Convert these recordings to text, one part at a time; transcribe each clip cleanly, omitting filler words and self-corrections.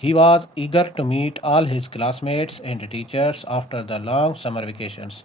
He was eager to meet all his classmates and teachers after the long summer vacations.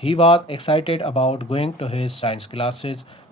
He was excited about going to his science classes.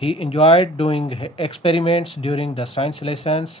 He enjoyed doing experiments during the science lessons.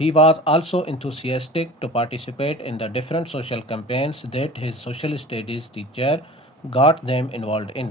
He was also enthusiastic to participate in the different social campaigns that his social studies teacher got them involved in.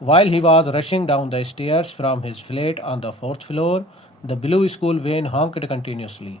While he was rushing down the stairs from his flat on the 4th floor, the blue school van honked continuously.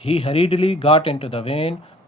He hurriedly got into the van.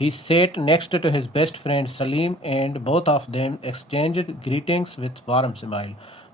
He sat next to his best friend Salim and both of them exchanged greetings with warm smile.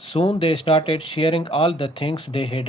Soon they started sharing all the things they had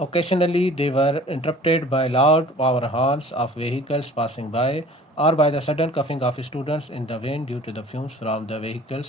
Occasionally they were interrupted by loud power horns of vehicles passing by or by the sudden coughing of students in the van due to the fumes from the vehicles.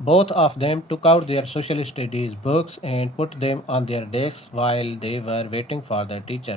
Both of them took out their social studies books and put them on their desks while they were waiting for the teacher.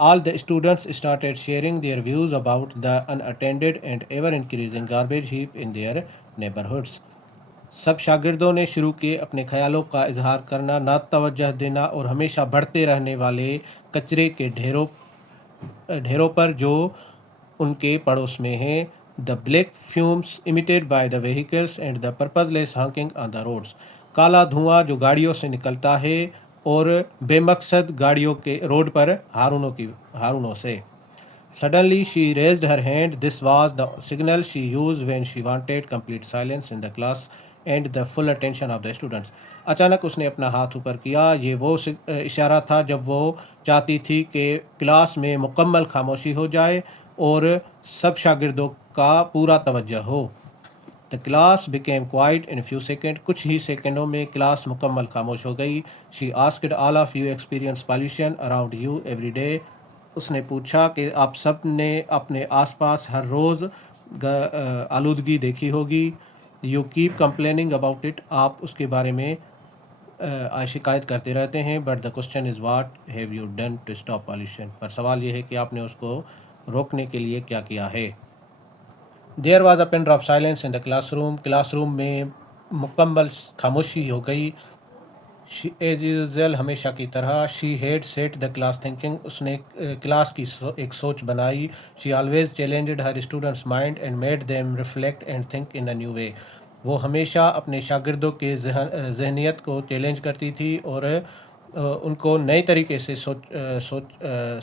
All the students started sharing their views about the unattended and ever increasing garbage heap in their neighborhoods. سب شاگردوں نے شروع کیے اپنے خیالوں کا اظہار کرنا، نہ توجہ دینا اور ہمیشہ بڑھتے رہنے والے کچرے کے ڈھیروں پر جو ان کے پڑوس میں ہیں. The black fumes emitted by the vehicles and the purposeless honking on the roads. کالا دھواں جو گاڑیوں سے نکلتا ہے اور بے مقصد گاڑیوں کے روڈ پر ہارنوں سے. Suddenly she raised her hand. This was the signal she used when she wanted complete silence in the class and the full attention of the students. اچانک اس نے اپنا ہاتھ اوپر کیا. یہ وہ اشارہ تھا جب وہ چاہتی تھی کہ کلاس میں مکمل خاموشی ہو جائے اور سب شاگردوں کا پورا توجہ ہو. The class became quiet in a few seconds. کچھ ہی سیکنڈوں میں کلاس مکمل خاموش ہو گئی. She asked all of you experience pollution around you every day. اس نے پوچھا کہ آپ سب نے اپنے آس پاس ہر روز آلودگی دیکھی ہوگی. You keep complaining about it. آپ اس کے بارے میں شکایت کرتے رہتے ہیں. But the question is what have you done to stop pollution. پر سوال یہ ہے کہ آپ نے اس کو روکنے کے لیے کیا کیا ہے. There was a pin drop silence in the classroom. Class room میں مکمل خاموشی ہو گئی. As usual ہمیشہ کی طرح. She had set the class thinking. اس نے کلاس کی ایک سوچ بنائی. She always challenged her students' mind and made them reflect and think in a new way. وہ ہمیشہ اپنے شاگردوں کے ذہنیت کو چیلنج کرتی تھی اور ان کو نئے طریقے سے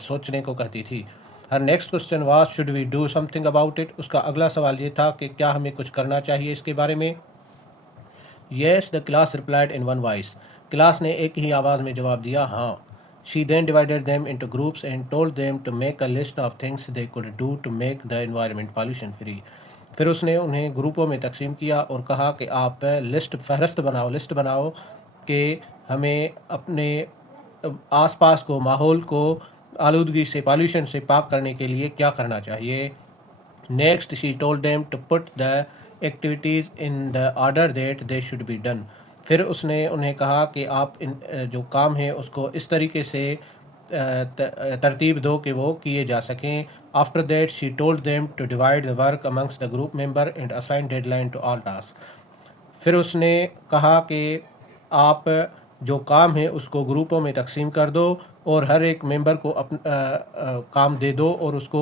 سوچنے کو کہتی تھی. Her next question was should we do something about it. اس کا اگلا سوال یہ تھا کہ کیا ہمیں کچھ کرنا چاہیے اس کے بارے میں. Yes, the class replied in one voice. Class نے ایک ہی آواز میں جواب دیا ہاں. She then divided them into groups and told them to make a list of things they could do to make the environment pollution free. پھر اس نے انہیں گروپوں میں تقسیم کیا اور کہا کہ آپ فہرست بناؤ کہ ہمیں اپنے آس پاس کو ماحول کو آلودگی سے پالیوشن سے پاک کرنے کے لیے کیا کرنا چاہیے. Next, she told them to put the activities in the order that they should be done. پھر اس نے انہیں کہا کہ آپ جو کام ہیں اس کو اس طریقے سے ترتیب دو کہ وہ کیے جا سکیں. After that, she told them to divide the work amongst the group member and assign deadline to all tasks. پھر اس نے کہا کہ آپ جو کام ہے اس کو گروپوں میں تقسیم کر دو اور ہر ایک ممبر کو کام دے دو اور اس کو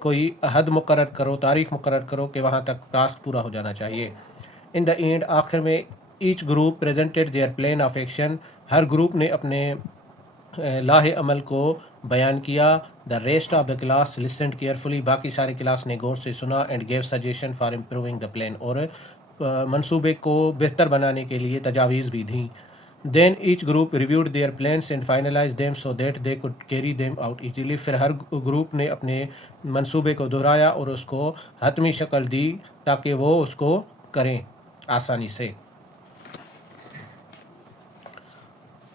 کوئی حد مقرر کرو، تاریخ مقرر کرو کہ وہاں تک ٹاسک پورا ہو جانا چاہیے. ان دا اینڈ آخر میں each group presented their plan of action. ہر گروپ نے اپنے لاہ عمل کو بیان کیا. The rest of the class listened carefully. باقی سارے کلاس نے غور سے سنا. And gave suggestion for improving the plan. اور منصوبے کو بہتر بنانے کے لیے تجاویز بھی دیں. Then each group reviewed their plans and finalized them so that they could carry them out easily. پھر ہر گروپ نے اپنے منصوبے کو دہرایا اور اس کو حتمی شکل دی تاکہ وہ اس کو کریں آسانی سے.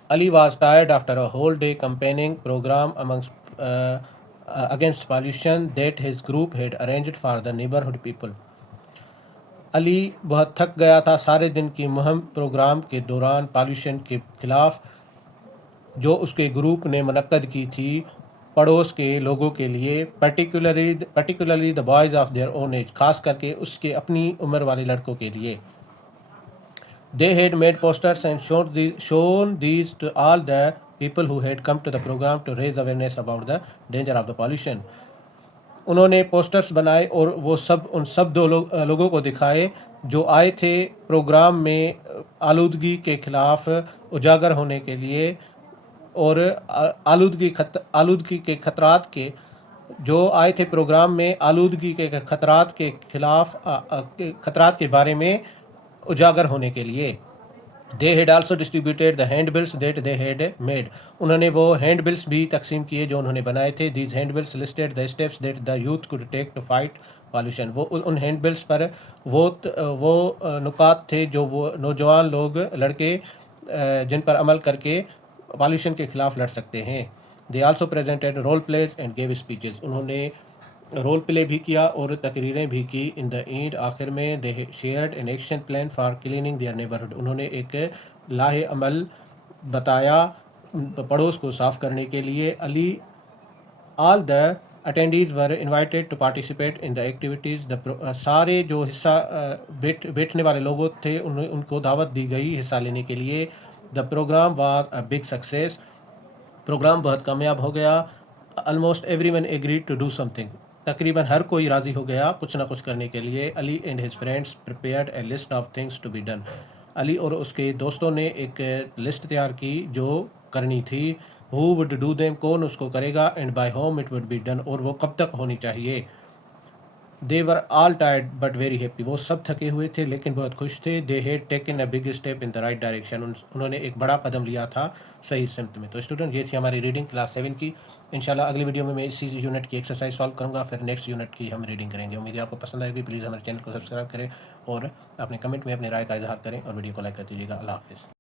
Ali was tired after a whole day campaigning program against pollution that his group had arranged for the neighborhood people. علی بہت تھک گیا تھا سارے دن کی مہم پروگرام کے دوران پالیوشن کے خلاف جو اس کے گروپ نے منعقد کی تھی پڑوس کے لوگوں کے لیے. particularly the boys of their own age. خاص کر کے اس کے اپنی عمر والے لڑکوں کے لیے. They had made posters and shown these to all the people who had come to the program to raise awareness about the danger of the pollution. انہوں نے پوسٹرز بنائے اور وہ ان سب لوگوں کو دکھائے جو آئے تھے پروگرام میں آلودگی کے خلاف اجاگر ہونے کے لیے اور آلودگی کے خطرات کے جو آئے تھے پروگرام میں آلودگی کے خطرات کے خلاف خطرات کے بارے میں اجاگر ہونے کے لیے. They had also distributed the handbills that they had made. انہوں نے وہ ہینڈ بلس بھی تقسیم کیے جو انہوں نے بنائے تھے. These handbills listed the steps that the youth could take to fight pollution. وہ ان ہینڈ بلس پر وہ نکات تھے جو وہ نوجوان لوگ لڑکے جن پر عمل کر کے پالیوشن کے خلاف لڑ سکتے ہیں. They also presented role plays and gave speeches. انہوں نے رول پلے بھی کیا اور تقریریں بھی کی. ان دا اینڈ آخر میں they shared an action plan for cleaning their neighborhood. انہوں نے ایک لاہ عمل بتایا پڑوس کو صاف کرنے کے لیے. All the attendees were invited to participate in the activities. سارے جو حصہ بیٹھنے والے لوگ تھے ان کو دعوت دی گئی حصہ لینے کے لیے. The program was a big success. Program بہت کامیاب ہو گیا. Almost everyone agreed to do something. تقریباً ہر کوئی راضی ہو گیا کچھ نہ کچھ کرنے کے لیے. Ali and his friends prepared a list of things to be done. Ali اور اس کے دوستوں نے ایک لسٹ تیار کی جو کرنی تھی. ہو وڈ ڈو دیم, کون اس کو کرے گا, and by whom it would be done, اور وہ کب تک ہونی چاہیے. They were all tired but very happy. وہ سب تھکے ہوئے تھے لیکن بہت خوش تھے. They had taken a big step in the right direction. انہوں نے ایک بڑا قدم لیا تھا صحیح سمت میں. تو اسٹوڈنٹ یہ تھی ہماری ریڈنگ کلاس 7 کی. انشاءاللہ اگلی ویڈیو میں اسی یونٹ کی ایکسرسائز سالو کروں گا, پھر نیکسٹ یونٹ کی ہم ریڈنگ کریں گے. امید ہے آپ کو پسند آئے گی. پلیز ہمارے چینل کو سبسکرائب کریں اور اپنے کمنٹ میں اپنی رائے کا اظہار کریں اور ویڈیو کو لائک کر دیجیے گا. اللہ حافظ.